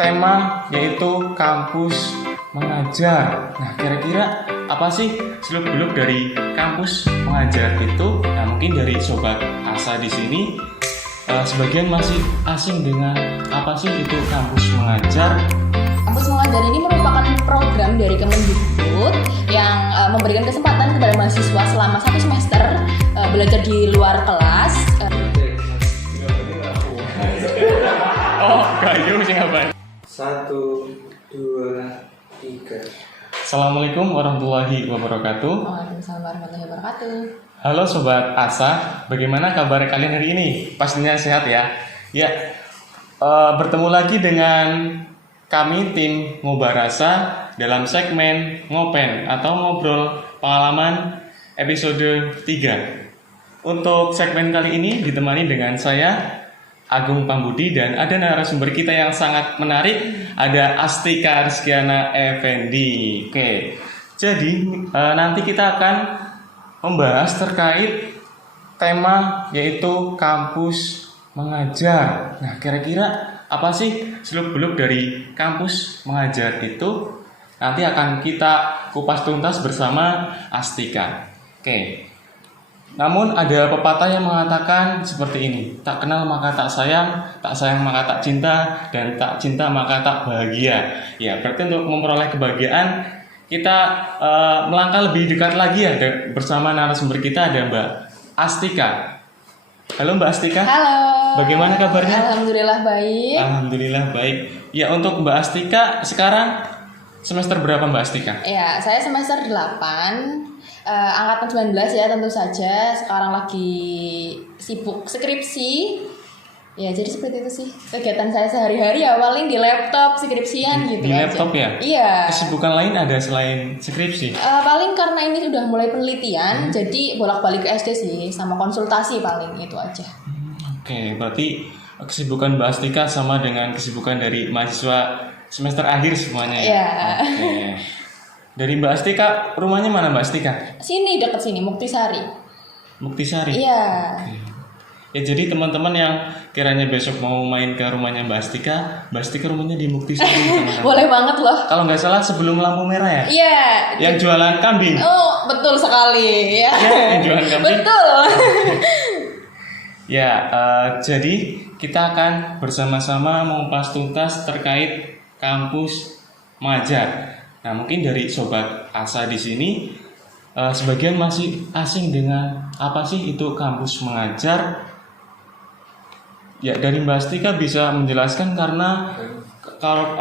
tema yaitu kampus mengajar. Nah, kira-kira apa sih seluk-beluk dari kampus mengajar itu? Nah, mungkin dari sobat Asa di sini sebagian masih asing dengan apa sih itu kampus mengajar. Kampus mengajar ini merupakan program dari Kemendikbud yang memberikan kesempatan kepada mahasiswa selama 1 semester belajar di luar kelas. Oh, kayu sih ngapain? 1, 2, 3. Assalamualaikum warahmatullahi wabarakatuh. Waalaikumsalam warahmatullahi wabarakatuh. Halo Sobat Asa, bagaimana kabar kalian hari ini? Pastinya sehat ya? Ya, bertemu lagi dengan kami tim Ngobarasa dalam segmen Ngopen atau Ngobrol Pengalaman episode 3. Untuk segmen kali ini ditemani dengan saya, Agung Pambudi, dan ada narasumber kita yang sangat menarik, ada Astika Rizkiana Effendi. Oke, jadi nanti kita akan membahas terkait tema yaitu kampus mengajar. Nah, kira-kira apa sih seluk-beluk dari kampus mengajar itu? Nanti akan kita kupas tuntas bersama Astika. Oke. Namun ada pepatah yang mengatakan seperti ini: tak kenal maka tak sayang maka tak cinta, dan tak cinta maka tak bahagia. Ya, berarti untuk memperoleh kebahagiaan kita melangkah lebih dekat lagi ya bersama narasumber kita, ada Mbak Astika. Halo Mbak Astika. Halo. Bagaimana kabarnya? Alhamdulillah baik. Alhamdulillah baik. Ya, untuk Mbak Astika sekarang semester berapa Mbak Astika? Ya, saya semester 8, angkatan 19 ya tentu saja. Sekarang lagi sibuk skripsi. Ya, jadi seperti itu sih kegiatan saya sehari-hari ya, paling di laptop skripsian gitu Di aja. laptop ya? Iya. Kesibukan lain ada selain skripsi? Paling karena ini sudah mulai penelitian, jadi bolak-balik ke SD sih, sama konsultasi paling itu aja. Oke, berarti kesibukan Mbak Astika sama dengan kesibukan dari mahasiswa semester akhir semuanya ya? Iya. Oke. Dari Mbak Astika, rumahnya mana Mbak Astika? Sini dekat sini, Muktisari. Muktisari? Iya. Oke. Ya, jadi teman-teman yang kiranya besok mau main ke rumahnya Mbak Astika rumahnya di Muktisari. Teman-teman. Boleh banget loh. Kalau nggak salah sebelum lampu merah ya? Iya. Yang jualan kambing? Oh, betul sekali. Ya. Yang jualan kambing? Betul. Ya, jadi kita akan bersama-sama mengupas tuntas terkait kampus mengajar. Nah, mungkin dari Sobat Asa di sini sebagian masih asing dengan apa sih itu kampus mengajar. Ya, dari Mbak Astika bisa menjelaskan karena kalau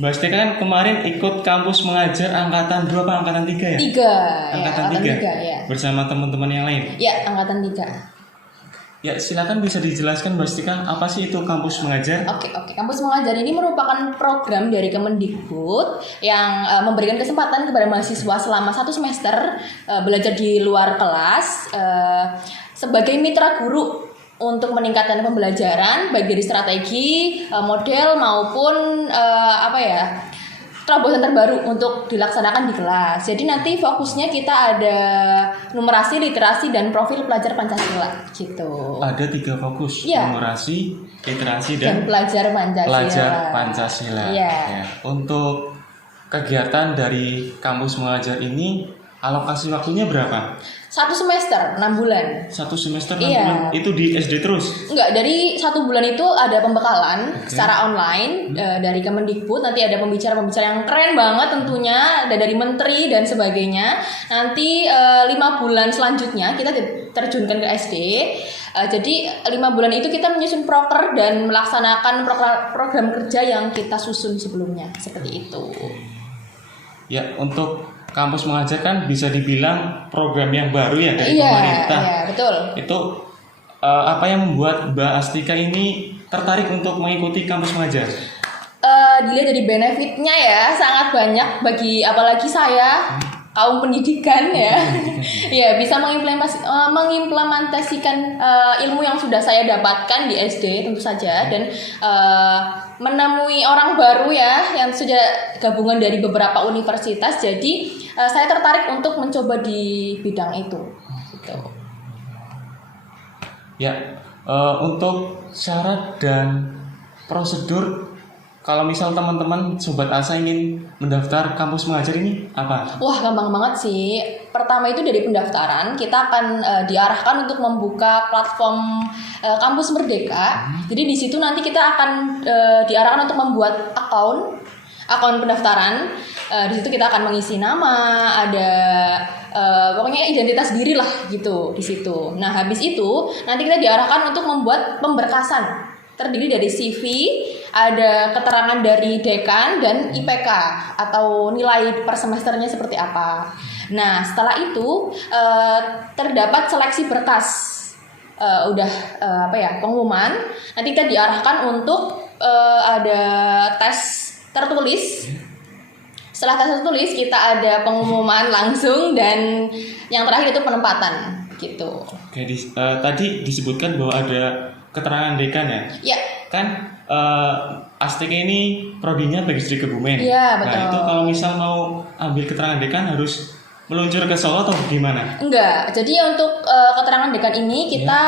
Mbak Astika kan kemarin ikut kampus mengajar angkatan berapa? Angkatan 3 ya? 3. Angkatan ya, 3 ya. bersama teman-teman yang lain. Ya, angkatan 3. Ya, silakan bisa dijelaskan Mbak Astika apa sih itu kampus mengajar? Oke. Kampus mengajar ini merupakan program dari Kemendikbud yang memberikan kesempatan kepada mahasiswa selama 1 semester belajar di luar kelas sebagai mitra guru untuk meningkatkan pembelajaran baik dari strategi, model maupun terobosan terbaru untuk dilaksanakan di kelas. Jadi nanti fokusnya kita ada numerasi, literasi, dan profil pelajar Pancasila gitu. Ada 3 fokus, Ya. numerasi, literasi, Dan pelajar Pancasila. Pelajar Pancasila. Iya. Ya. Untuk kegiatan dari kampus mengajar ini alokasi waktunya berapa? 1 semester 6 bulan. 1 semester 6 Iya. bulan. Itu di SD terus? Enggak, dari 1 bulan itu ada pembekalan Oke. secara online dari Kemendikbud. Nanti ada pembicara-pembicara yang keren banget tentunya, ada dari menteri dan sebagainya. Nanti 5 bulan selanjutnya kita terjunkan ke SD. Jadi 5 bulan itu kita menyusun proker dan melaksanakan program kerja yang kita susun sebelumnya, seperti itu. Ya, untuk kampus mengajar kan bisa dibilang program yang baru ya dari pemerintah. Iya, betul. Itu apa yang membuat Mbak Astika ini tertarik untuk mengikuti kampus mengajar? Dilihat dari benefitnya ya, sangat banyak bagi apalagi saya kaum pendidikan ya. Ya, bisa mengimplementasikan ilmu yang sudah saya dapatkan di SD tentu saja, dan menemui orang baru ya yang sudah gabungan dari beberapa universitas. Jadi saya tertarik untuk mencoba di bidang itu gitu. Ya, untuk syarat dan prosedur kalau misal teman-teman Sobat Asa ingin mendaftar kampus mengajar ini apa? Wah, gampang banget sih. Pertama itu dari pendaftaran, kita akan diarahkan untuk membuka platform Kampus Merdeka. Jadi di situ nanti kita akan diarahkan untuk membuat akun pendaftaran. Di situ kita akan mengisi nama, ada pokoknya identitas diri lah gitu di situ. Nah, habis itu nanti kita diarahkan untuk membuat pemberkasan. Terdiri dari CV, ada keterangan dari dekan dan IPK atau nilai per semesternya seperti apa. Nah, setelah itu terdapat seleksi berkas. Pengumuman. Nanti kita diarahkan untuk ada tes tertulis. Setelah tes tertulis kita ada pengumuman langsung dan yang terakhir itu penempatan gitu. Oke, tadi disebutkan bahwa ada keterangan dekan ya? Ya. Kan Astika ini prodinya bagi studi Kebumen. Iya, betul. Nah, itu kalau misal mau ambil keterangan dekan harus meluncur ke Solo atau gimana? Enggak. Jadi untuk keterangan dekan ini kita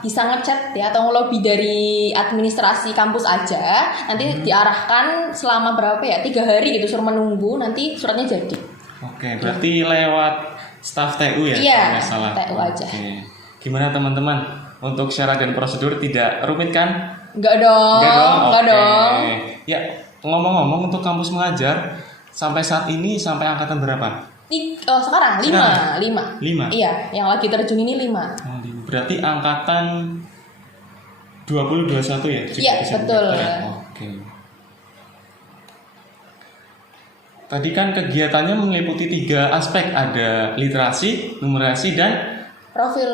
bisa ngechat ya atau ngelobi dari administrasi kampus aja. Nanti diarahkan selama berapa ya? 3 hari gitu suruh menunggu nanti suratnya jadi. Oke, berarti lewat staf TU ya? Iya, kalau nggak salah. TU aja. Oke. Gimana teman-teman? Untuk syarat dan prosedur tidak rumit kan? Enggak dong. Enggak Oke. dong. Ya, ngomong-ngomong untuk kampus mengajar sampai saat ini sampai angkatan berapa? Sekarang 5. 5. Iya, yang lagi terjun ini 5. Oh, 5. Berarti angkatan 2021 ya? Iya, betul. Ya? Oke. Tadi kan kegiatannya meliputi 3 aspek, ada literasi, numerasi, dan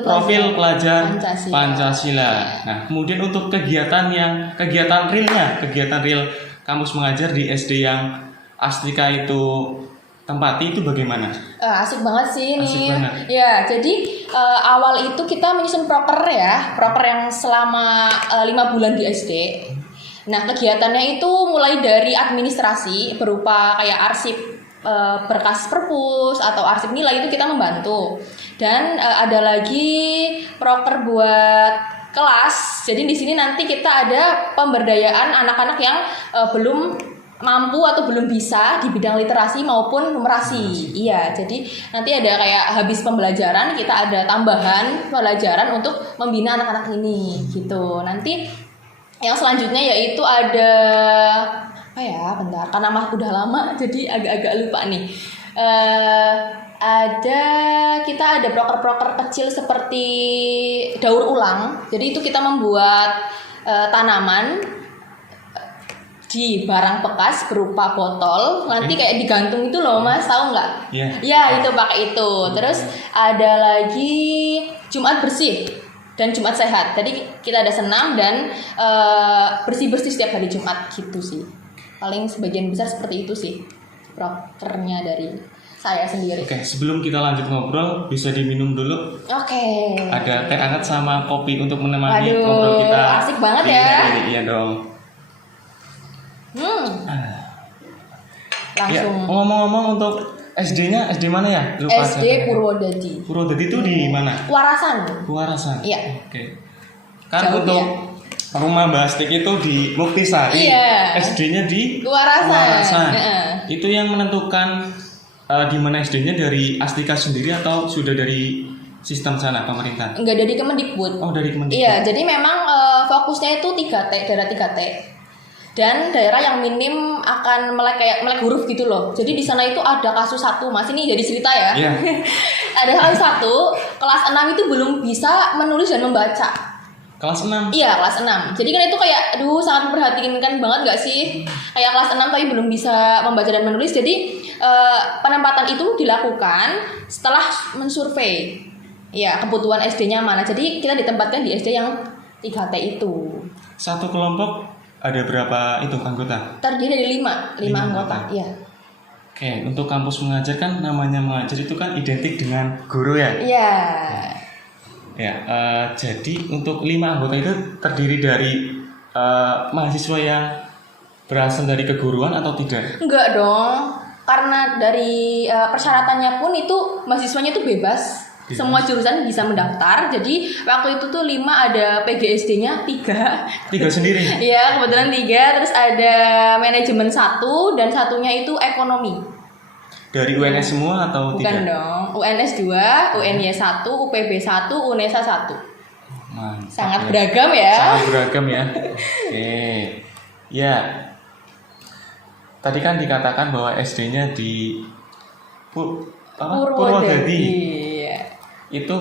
profil pelajar Pancasila. Nah, kemudian untuk kegiatan real kampus mengajar di SD yang Astika itu tempati itu bagaimana? Asik banget sih ini. Asik banget. Ya, jadi awal itu kita menyusun proker yang selama 5 bulan di SD. Nah, kegiatannya itu mulai dari administrasi berupa kayak arsip berkas perpus atau arsip nilai itu kita membantu. Dan ada lagi proker buat kelas. Jadi di sini nanti kita ada pemberdayaan anak-anak yang belum mampu atau belum bisa di bidang literasi maupun numerasi. Iya, jadi nanti ada kayak habis pembelajaran kita ada tambahan pelajaran untuk membina anak-anak ini gitu. Nanti yang selanjutnya yaitu ada bentar, karena udah lama jadi agak-agak lupa nih. Kita ada proker-proker kecil seperti daur ulang. Jadi itu kita membuat tanaman di barang bekas berupa botol. Nanti kayak digantung itu loh Mas, tahu nggak? Iya. Ya itu pakai itu. Terus ada lagi Jumat bersih dan Jumat sehat. Tadi kita ada senam dan bersih-bersih setiap hari Jumat gitu sih. Paling sebagian besar seperti itu sih prokernya dari saya sendiri. Oke, sebelum kita lanjut ngobrol, bisa diminum dulu. Oke. Ada teh hangat sama kopi untuk menemani ngobrol kita. Asik banget di ya. hari ini. Iya dong. Langsung. Ya, ngomong-ngomong untuk SD-nya, SD mana ya? Lupa SD saya. Purwodadi. Purwodadi itu di mana? Warasan. Warasan. Iya. Oke. Kan Jauh untuk ya? rumah Mbak Astik itu di Muktisari. Iya. SD-nya di Warasan. Itu yang menentukan di mana SD-nya dari Astika sendiri atau sudah dari sistem sana pemerintah? Enggak dari Kemendikbud. Oh, dari Kemendikbud. Iya, jadi memang fokusnya itu 3T, daerah 3T. Dan daerah yang minim akan melek huruf gitu loh. Jadi di sana itu ada kasus 1, Mas, ini jadi cerita ya. Iya. Ada kasus 1, kelas 6 itu belum bisa menulis dan membaca. Kelas 6? Iya, kelas 6. Jadi kan itu kayak, sangat memperhatikan banget gak sih? Kayak kelas 6 tapi belum bisa membaca dan menulis. Jadi penempatan itu dilakukan setelah mensurvei. Ya, kebutuhan SD-nya mana. Jadi kita ditempatkan di SD yang 3T itu. Satu kelompok ada berapa itu anggota? Terdiri dari 5 anggota. Iya. Oke, untuk kampus mengajar kan namanya mengajar itu kan identik dengan guru ya? Iya. Ya, jadi untuk 5 anggota itu terdiri dari mahasiswa yang berasal dari keguruan atau tidak? Enggak dong, karena dari persyaratannya pun itu mahasiswanya itu bebas. Semua jurusan bisa mendaftar. Jadi waktu itu tuh 5 ada PGSD-nya 3. 3 sendiri. Iya, kebetulan 3. Terus ada manajemen 1 dan satunya itu ekonomi. Dari UNS semua atau Bukan 3? dong. UNS 2, UNY 1, UPB 1, UNESA 1. Mantap, Sangat ya. beragam ya. Sangat beragam ya. Oke. Ya. Tadi kan dikatakan bahwa SD-nya di Purwodadi. Iya. Itu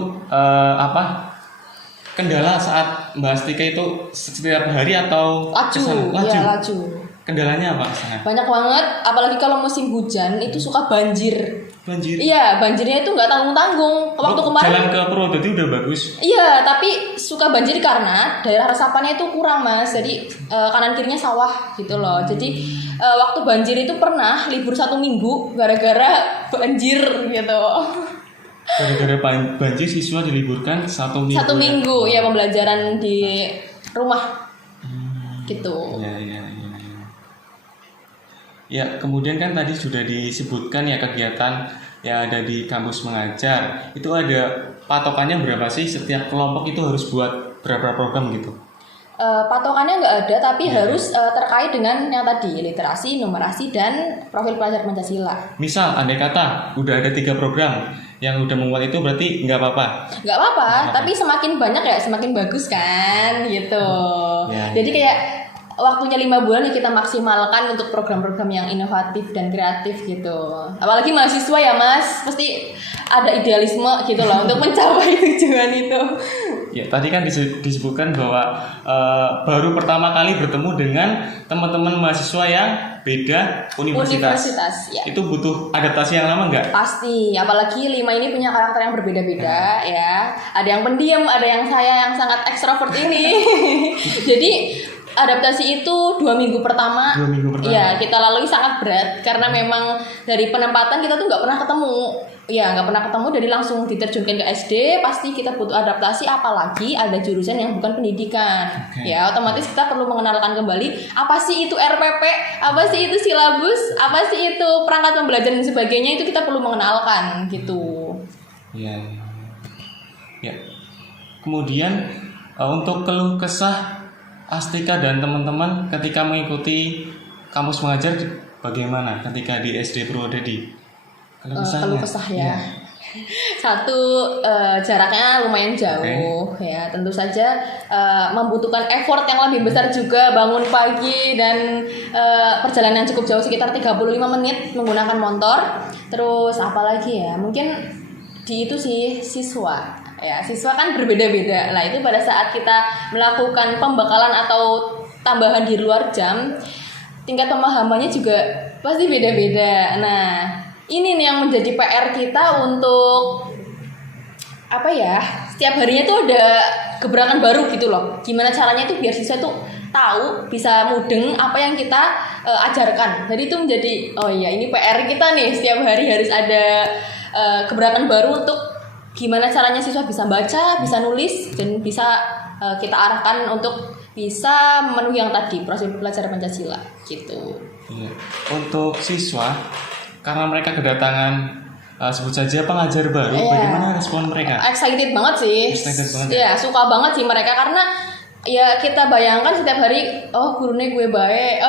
kendala saat Mbak Astika itu setiap hari atau Laju. kesana? Iya, laju. Kendalanya apa kesana? Banyak banget, apalagi kalau musim hujan itu suka banjir. Banjir. Iya, banjirnya itu nggak tanggung-tanggung. Waktu kemarin Jalan ke Purwodadi udah bagus. iya, tapi suka banjir karena daerah resapannya itu kurang, Mas. Jadi kanan kirinya sawah gitu loh. Jadi waktu banjir itu pernah libur 1 minggu gara-gara banjir gitu. Gara-gara banjir siswa diliburkan 1 minggu. 1 minggu ya pembelajaran di rumah. Gitu. Ya. Ya, kemudian kan tadi sudah disebutkan ya kegiatan yang ada di kampus mengajar. Itu ada patokannya berapa sih? Setiap kelompok itu harus buat berapa program gitu? Patokannya nggak ada, tapi harus terkait dengan yang tadi literasi, numerasi, dan profil pelajar Pancasila. Misal, andai kata udah ada 3 program yang udah membuat itu berarti nggak apa-apa. Nggak apa-apa, tapi semakin banyak ya semakin bagus kan, gitu. Ya. Jadi kayak waktunya 5 bulan ya kita maksimalkan untuk program-program yang inovatif dan kreatif gitu. Apalagi mahasiswa ya Mas, pasti ada idealisme gitu loh untuk mencapai tujuan itu. Ya, tadi kan disebutkan bahwa baru pertama kali bertemu dengan teman-teman mahasiswa yang beda universitas. Ya. Itu butuh adaptasi yang lama nggak? Pasti, apalagi 5 ini punya karakter yang berbeda-beda ya. Ada yang pendiam, ada yang saya yang sangat ekstrovert ini. Jadi adaptasi itu 2 minggu pertama. 2 minggu pertama. Ya, kita lalui sangat berat karena memang dari penempatan kita tuh nggak pernah ketemu. Ya, nggak pernah ketemu, jadi langsung diterjunkan ke SD. Pasti kita butuh adaptasi, apalagi ada jurusan yang bukan pendidikan. Okay. Ya, otomatis kita perlu mengenalkan kembali apa sih itu RPP, apa sih itu silabus, apa sih itu perangkat pembelajaran dan sebagainya, itu kita perlu mengenalkan gitu. Ya. Kemudian untuk keluh kesah Astika dan teman-teman ketika mengikuti kampus mengajar bagaimana ketika di SD Purwodadi? Keluh kesah ya. Satu, jaraknya lumayan jauh ya, tentu saja membutuhkan effort yang lebih besar juga, bangun pagi dan perjalanan cukup jauh sekitar 35 menit menggunakan motor. Terus apalagi ya, mungkin di itu sih siswa. Ya, siswa kan berbeda-beda. Nah, itu pada saat kita melakukan pembekalan atau tambahan di luar jam, tingkat pemahamannya juga pasti beda-beda. Nah, ini nih yang menjadi PR kita untuk apa ya? Setiap harinya tuh ada gebrakan baru gitu loh. Gimana caranya itu biar siswa tuh tahu, bisa mudeng apa yang kita ajarkan. Jadi itu menjadi oh iya, ini PR kita nih, setiap hari harus ada gebrakan baru untuk gimana caranya siswa bisa baca, bisa nulis, dan bisa kita arahkan untuk bisa memenuhi yang tadi proses belajar Pancasila gitu. Iya. Untuk siswa, karena mereka kedatangan sebut saja pengajar baru, bagaimana respon mereka? Excited banget sih. Excited banget ya? Ya, suka banget sih mereka karena ya kita bayangkan setiap hari gurunya gue baik,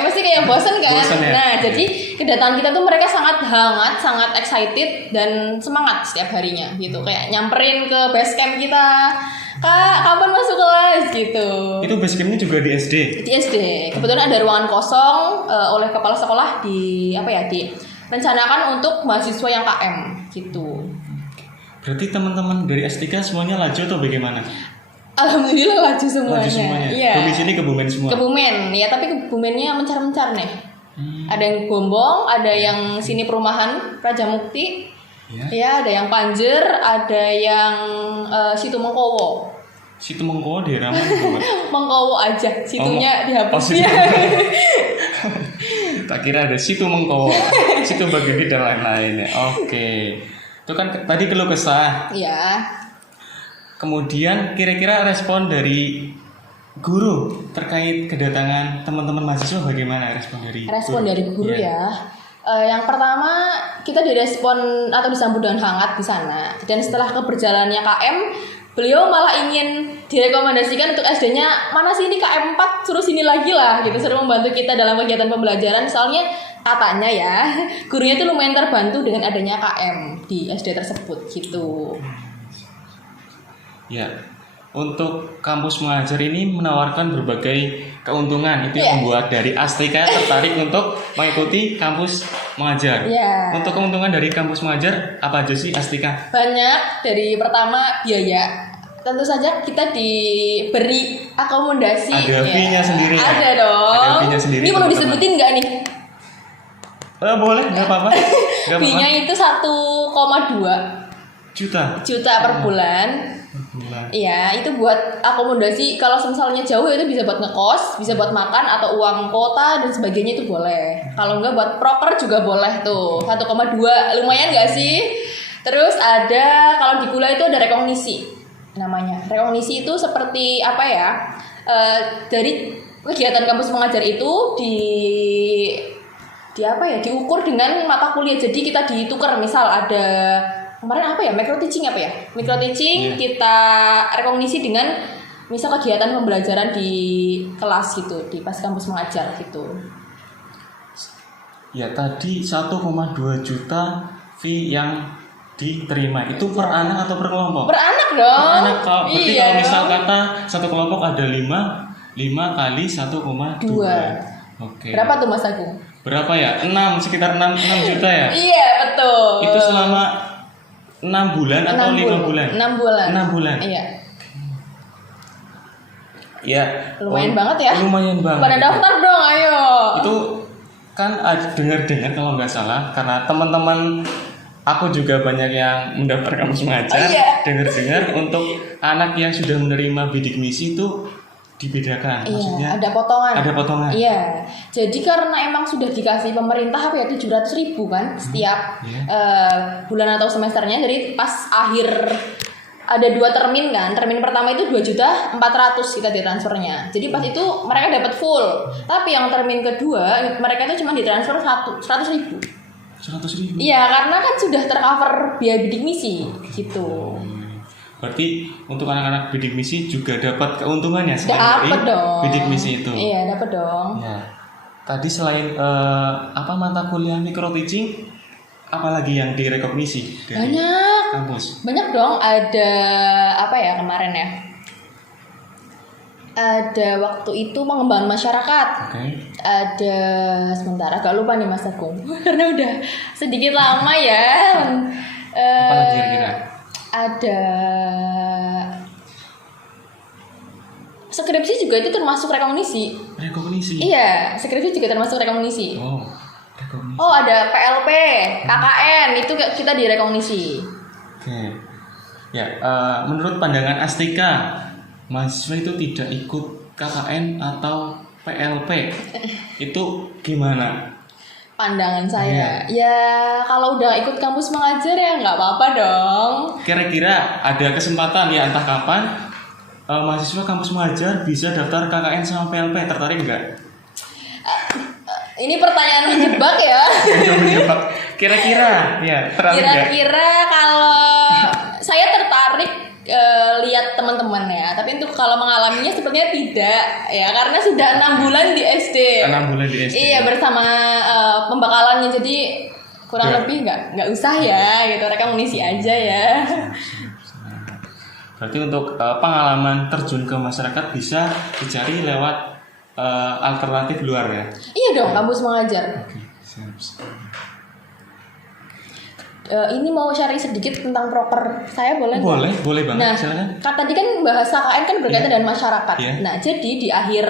mesti kayak bosen kan. Bosen ya? Nah, jadi kedatangan kita tuh mereka sangat hangat, sangat excited dan semangat setiap harinya gitu. Kayak nyamperin ke base camp kita. Kak, kapan masuk kelas gitu. Itu base campnya juga di SD? Di SD. Kebetulan ada ruangan kosong oleh kepala sekolah direncanakan untuk mahasiswa yang KM gitu. Berarti teman-teman dari S3 semuanya laju atau bagaimana? Alhamdulillah laju semuanya. Laju semuanya. Iya. Domisili Kebumen semua. Kebumen, ya, tapi Kebumennya mencar-mencar nih. Ada yang Gombong, ada yang sini perumahan Prajamukti. Ya, ada yang Panjer, ada yang Situ Mengkowo. Situ Mengkowo daerah mana? Mengkowo aja, situnya dihapus. Situ. Tak kira ada Situ Mengkowo, Situ Bagedi dan lain-lain ya. Oke. Itu kan tadi keluh kesah. Iya. Kemudian kira-kira respon dari guru terkait kedatangan teman-teman mahasiswa bagaimana respon dari Respon dari guru ya. Yang pertama kita direspon atau disambut dengan hangat di sana. Dan setelah keberjalannya KM, beliau malah ingin direkomendasikan untuk SD-nya, mana sih ini KM 4, suruh sini lagi lah gitu, suruh membantu kita dalam kegiatan pembelajaran. Soalnya katanya ya, gurunya itu lumayan terbantu dengan adanya KM di SD tersebut gitu. Ya, untuk kampus mengajar ini menawarkan berbagai keuntungan. Itu yang membuat dari Astika tertarik untuk mengikuti kampus mengajar. Untuk keuntungan dari kampus mengajar apa aja sih Astika? Banyak. Dari pertama biaya. Tentu saja kita diberi akomodasi. Ada fee-nya sendiri. Ada dong. Ada fee-nya sendiri. Ini perlu disebutin nggak nih? Boleh, nggak apa-apa. Fee-nya itu 1,2 juta per bulan. Iya, itu buat akomodasi. Kalau misalnya jauh itu bisa buat ngekos, bisa buat makan atau uang kota dan sebagainya itu boleh. Kalau enggak buat proker juga boleh tuh. 1,2 lumayan nggak sih? Terus ada kalau di kuliah itu ada rekognisi namanya. Rekognisi itu seperti apa ya? Dari kegiatan kampus mengajar itu di apa ya? Diukur dengan mata kuliah. Jadi kita ditukar, misal ada kemarin apa ya, micro teaching kita rekognisi dengan misal kegiatan pembelajaran di kelas gitu, di pas kampus mengajar gitu. Ya, tadi 1,2 juta fee yang diterima itu per anak atau per kelompok? Per anak dong. Per anak. Berarti iya, kalau misal kata satu kelompok ada 5 kali 1,2. Oke. Berapa tuh Mas Agung? Berapa ya? 6 juta ya? Iya, betul. Itu selama 6 bulan atau 5 bulan? 6 bulan. 6 bulan. Iya. Ya. Lumayan banget ya. Lumayan banget. Pada daftar dong, ayo. Itu kan dengar-dengar kalau nggak salah, karena teman-teman aku juga banyak yang mendaftar kampus mengajar. Dengar-dengar untuk anak yang sudah menerima bidik misi itu dibedakan. Maksudnya ada potongan. Ada potongan. Iya. Jadi karena emang sudah dikasih pemerintah apa ya 700.000 kan setiap bulan atau semesternya. Jadi pas akhir ada 2 termin kan. Termin pertama itu 2.400.000 kita ditransfernya. Jadi pas itu mereka dapat full. Tapi yang termin kedua mereka itu cuma ditransfer 100.000. 100.000. Iya, karena kan sudah tercover biaya bidik misi gitu. Berarti untuk anak-anak bidik misi juga dapat keuntungannya selain dari bidik misi itu. Iya, dapat dong. Ya. Tadi selain mata kuliah micro teaching, apalagi yang direkognisi dari banyak kampus? Banyak dong. Ada apa ya kemarin ya? Ada waktu itu pengembangan masyarakat. Ada sebentar agak lupa nih Mas Agung karena udah sedikit lama ya. Apa lagi kira-kira? Ada skripsi juga itu termasuk rekognisi. Iya, skripsi juga termasuk rekognisi. Oh, ada PLP, KKN itu kita direkognisi. Oke. Ya, menurut pandangan Astika, mahasiswa itu tidak ikut KKN atau PLP itu gimana? Pandangan saya, ya kalau udah ikut kampus mengajar ya nggak apa-apa dong. Kira-kira ada kesempatan ya entah kapan mahasiswa kampus mengajar bisa daftar KKN sama PLP, tertarik nggak? Ini pertanyaan menjebak ya. Menjebak. Kira-kira ya tertarik nggak? Kira-kira kalau saya tertarik lihat teman-teman ya, tapi untuk kalau mengalaminya sepertinya tidak ya, karena sudah 6 bulan di SD. 6 bulan di SD. Iya, bersama pembekalannya, jadi kurang lebih nggak usah ya gitu, mereka mengisi aja ya. Berarti untuk pengalaman terjun ke masyarakat bisa dicari lewat alternatif luar ya? Iya dong, kampus mengajar. Oke, siap. Ini mau sharing sedikit tentang proker saya, boleh? Boleh banget. Nah, silakan. tadi kan bahas KKN kan berkaitan dengan masyarakat. Yeah. Nah, jadi di akhir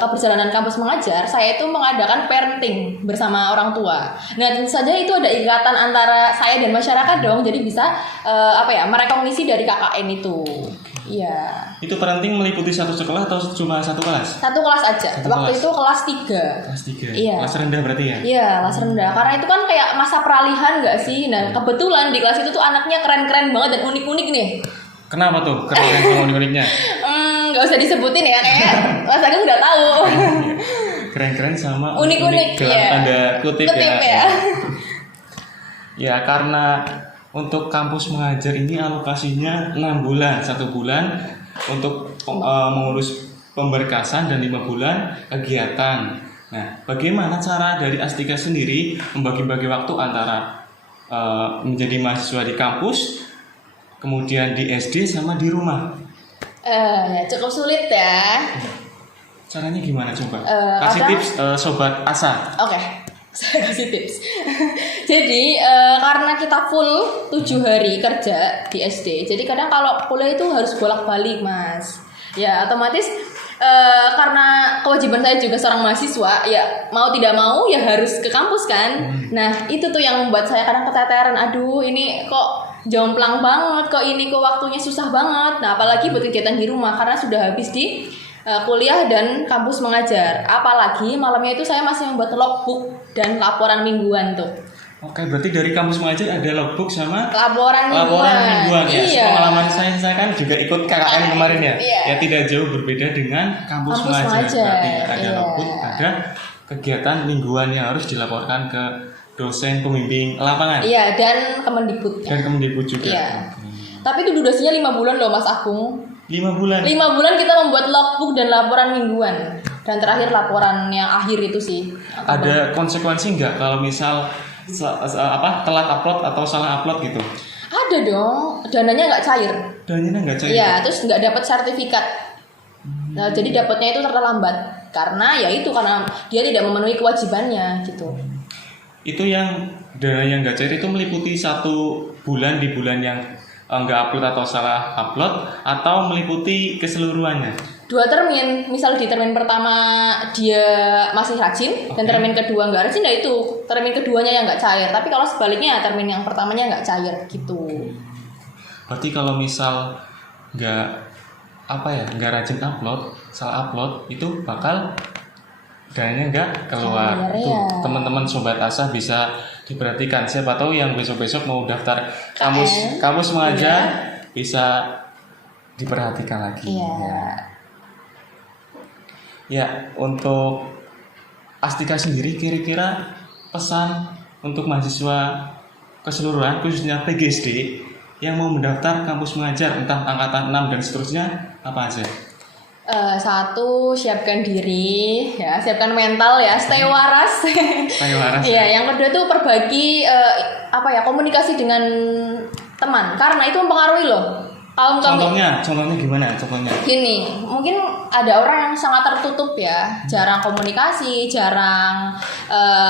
keperjalanan kampus mengajar, saya itu mengadakan parenting bersama orang tua. Nah, tentu saja itu ada ikatan antara saya dan masyarakat dong. Jadi bisa merekognisi dari KKN itu. Iya. Itu parenting meliputi satu sekolah atau cuma satu kelas? Satu kelas aja. Waktu itu kelas 3. Kelas 3. Iya. Kelas rendah berarti ya? Iya, kelas rendah. Karena itu kan kayak masa peralihan nggak sih? Nah, kebetulan di kelas itu tuh anaknya keren-keren banget dan unik-unik nih. Kenapa tuh keren sama unik-uniknya? Nggak usah disebutin ya, kayak Mas Agung udah tahu. Keren-keren sama Unik-unik, dalam ya. tanda kutip, Kutip ya. Ya, karena untuk kampus mengajar ini alokasinya 6 bulan, 1 bulan untuk mengurus pemberkasan dan 5 bulan kegiatan. Nah, bagaimana cara dari Astika sendiri membagi-bagi waktu antara menjadi mahasiswa di kampus, kemudian di SD sama di rumah? Ya cukup sulit ya. Caranya gimana coba? Kasih kadang- tips Sobat Asa. Oke, saya kasih tips. Jadi karena kita full 7 hari kerja di SD, jadi kadang kalau kuliah itu harus bolak-balik, Mas. Ya otomatis karena kewajiban saya juga seorang mahasiswa, ya mau tidak mau ya harus ke kampus kan. Nah itu tuh yang membuat saya kadang keteteran. Aduh ini kok jomplang banget, kok ini kok waktunya susah banget. Nah apalagi buat kegiatan di rumah karena sudah habis di kuliah dan kampus mengajar. Apalagi malamnya itu saya masih membuat logbook dan laporan mingguan tuh. Oke, berarti dari kampus mengajar ada logbook sama Laporan mingguan ya. Iya. Pengalaman saya kan juga ikut KKN kemarin ya. Iya. Ya tidak jauh berbeda dengan kampus Kampus mengajar. mengajar, Berarti ada iya. logbook, ada kegiatan mingguan yang harus dilaporkan ke dosen pembimbing lapangan Iya, dan Kemendikbud. dan Kemendikbud juga. Iya. Tapi itu durasinya 5 bulan loh Mas Agung. 5 bulan. 5 bulan kita membuat logbook dan laporan mingguan. Dan terakhir laporan yang akhir itu sih. Ada konsekuensi nggak kalau misal telat upload atau salah upload gitu? Ada dong, dananya nggak cair. Dananya nggak cair. Iya, terus nggak dapat sertifikat. Nah, jadi dapatnya itu terlambat karena ya itu karena dia tidak memenuhi kewajibannya gitu. Itu yang dana yang nggak cair itu meliputi 1 bulan di bulan yang nggak upload atau salah upload, atau meliputi keseluruhannya? 2 termin, misal di termin pertama dia masih rajin dan termin kedua nggak rajin, nah itu termin keduanya yang nggak cair. Tapi kalau sebaliknya termin yang pertamanya nggak cair gitu. Berarti kalau misal nggak rajin upload, salah upload, itu bakal dananya nggak keluar. Cair, Itu ya. teman-teman Sobat Asa bisa diperhatikan. Siapa tahu yang besok-besok mau daftar kampus mengajar bisa diperhatikan lagi. Iya. Ya, untuk Astika sendiri kira-kira pesan untuk mahasiswa keseluruhan khususnya PGSD yang mau mendaftar kampus mengajar entah angkatan 6 dan seterusnya apa aja? 1, siapkan diri, ya, siapkan mental ya, stay waras. Saya waras. Iya, yang kedua tuh perbagi komunikasi dengan teman karena itu mempengaruhi loh. Kalau kamu Contohnya gimana? Contohnya? gini, mungkin ada orang yang sangat tertutup ya, jarang komunikasi, jarang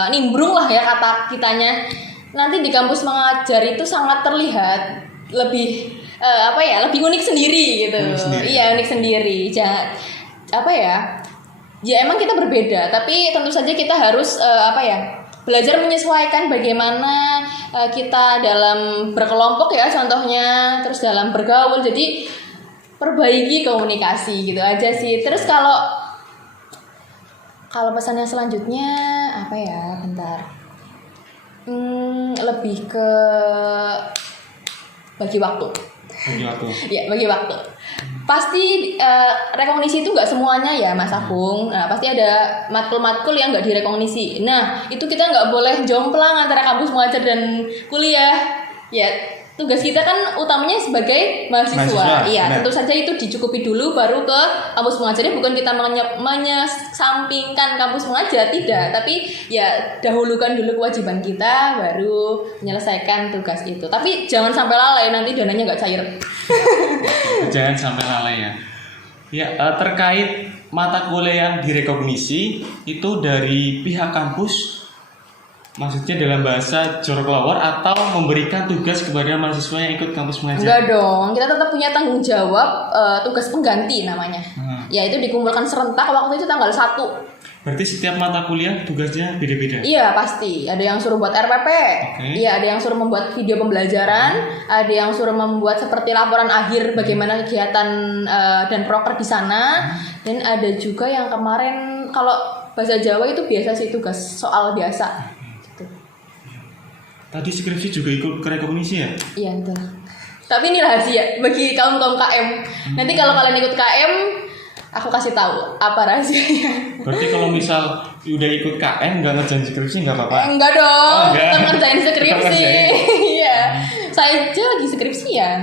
nimbrung lah ya kata kitanya. Nanti di kampus mengajar itu sangat terlihat lebih lebih unik sendiri gitu. Unik sendiri. Iya, unik sendiri. Ya emang kita berbeda, tapi tentu saja kita harus belajar menyesuaikan bagaimana kita dalam berkelompok ya contohnya, terus dalam bergaul. Jadi perbaiki komunikasi gitu aja sih. Terus kalau pesan yang selanjutnya bentar. Lebih ke bagi waktu. Ya, bagi waktu. Pasti rekognisi itu nggak semuanya ya Mas Agung. Nah, pasti ada matkul-matkul yang nggak direkognisi. Nah, itu kita nggak boleh jomplang antara kampus mengajar dan kuliah. Ya, tugas kita kan utamanya sebagai mahasiswa. Iya, tentu saja itu dicukupi dulu baru ke kampus mengajarnya. Bukan kita menyesampingkan kampus mengajar, tidak. Tapi ya dahulukan dulu kewajiban kita, baru menyelesaikan tugas itu. Tapi jangan sampai lalai, nanti dananya nggak cair. Jangan sampai lalai ya. Ya, terkait mata kuliah yang direkognisi itu dari pihak kampus, maksudnya dalam bahasa jorok lawar, atau memberikan tugas kepada mahasiswa yang ikut kampus mengajar? Enggak dong, kita tetap punya tanggung jawab, tugas pengganti namanya. Ya itu dikumpulkan serentak waktu itu tanggal 1. Berarti setiap mata kuliah tugasnya beda-beda? Iya pasti, ada yang suruh buat RPP, iya ada yang suruh membuat video pembelajaran, ada yang suruh membuat seperti laporan akhir bagaimana kegiatan dan proker di sana, dan ada juga yang kemarin kalau bahasa Jawa itu biasa sih tugas soal biasa. Gitu. Tadi skripsi juga ikut ke rekognisi ya? Iya betul. Tapi ini rahasia bagi kaum KM. Nanti kalau kalian ikut KM, aku kasih tahu apa rahasianya. Berarti kalau misal udah ikut KN nggak ngerjain skripsi nggak apa-apa? Enggak dong, Oh, enggak. tetap ngerjain Tetap skripsi. ngerjain. Iya, saya aja lagi skripsian.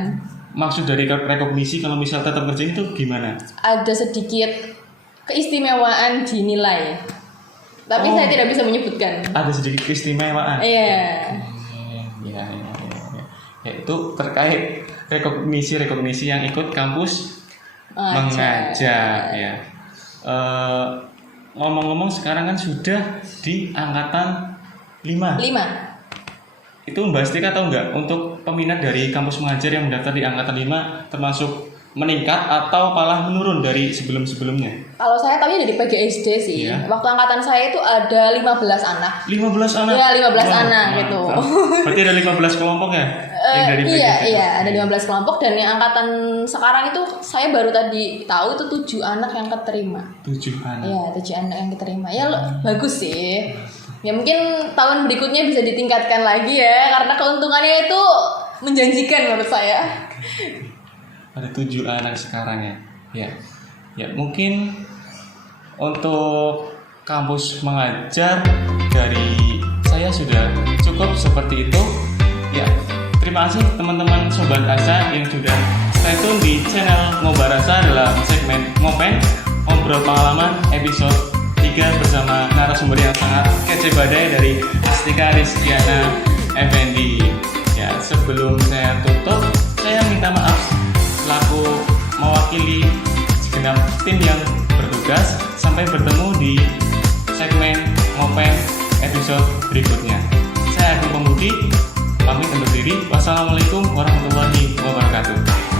Maksud dari rekognisi kalau misal tetap ngerjain itu gimana? Ada sedikit keistimewaan di nilai, tapi Oh. saya tidak bisa menyebutkan. Ada sedikit keistimewaan. Iya. Ya. Ya, itu terkait rekognisi yang ikut kampus mengajar ya. Ngomong-ngomong sekarang kan sudah di angkatan 5. 5. Itu Mbak Stika tahu nggak untuk peminat dari kampus mengajar yang mendaftar di angkatan 5 termasuk meningkat atau malah menurun dari sebelum-sebelumnya? Kalau saya tahu dari PGSD sih. Iya. Waktu angkatan saya itu ada 15 anak. 15 anak? Iya, 15 Wah, anak mantap. gitu. Berarti ada 15 kelompok ya? Yang dari Iya, PGSD? iya, ada 15 kelompok dan yang angkatan sekarang itu saya baru tadi tahu itu 7 anak yang keterima. 7 anak. Iya, 7 anak yang keterima. Ya bagus sih. Ya mungkin tahun berikutnya bisa ditingkatkan lagi ya karena keuntungannya itu menjanjikan menurut saya. Ada 7 anak sekarang ya. Ya mungkin untuk kampus mengajar dari saya sudah cukup seperti itu. Ya, terima kasih teman-teman Sobat Asa yang sudah stay tune di channel Ngobarasa dalam segmen Ngopen Ngobrol Pengalaman episode 3 bersama narasumber yang sangat kece badai dari Astika Rizkiana Effendi. Ya, sebelum saya tutup, saya minta maaf selaku mewakili segenap tim yang bertugas. Sampai bertemu di segmen Ngopen episode berikutnya. Saya Agung Pemudi, pamit undur diri. Wassalamualaikum warahmatullahi wabarakatuh.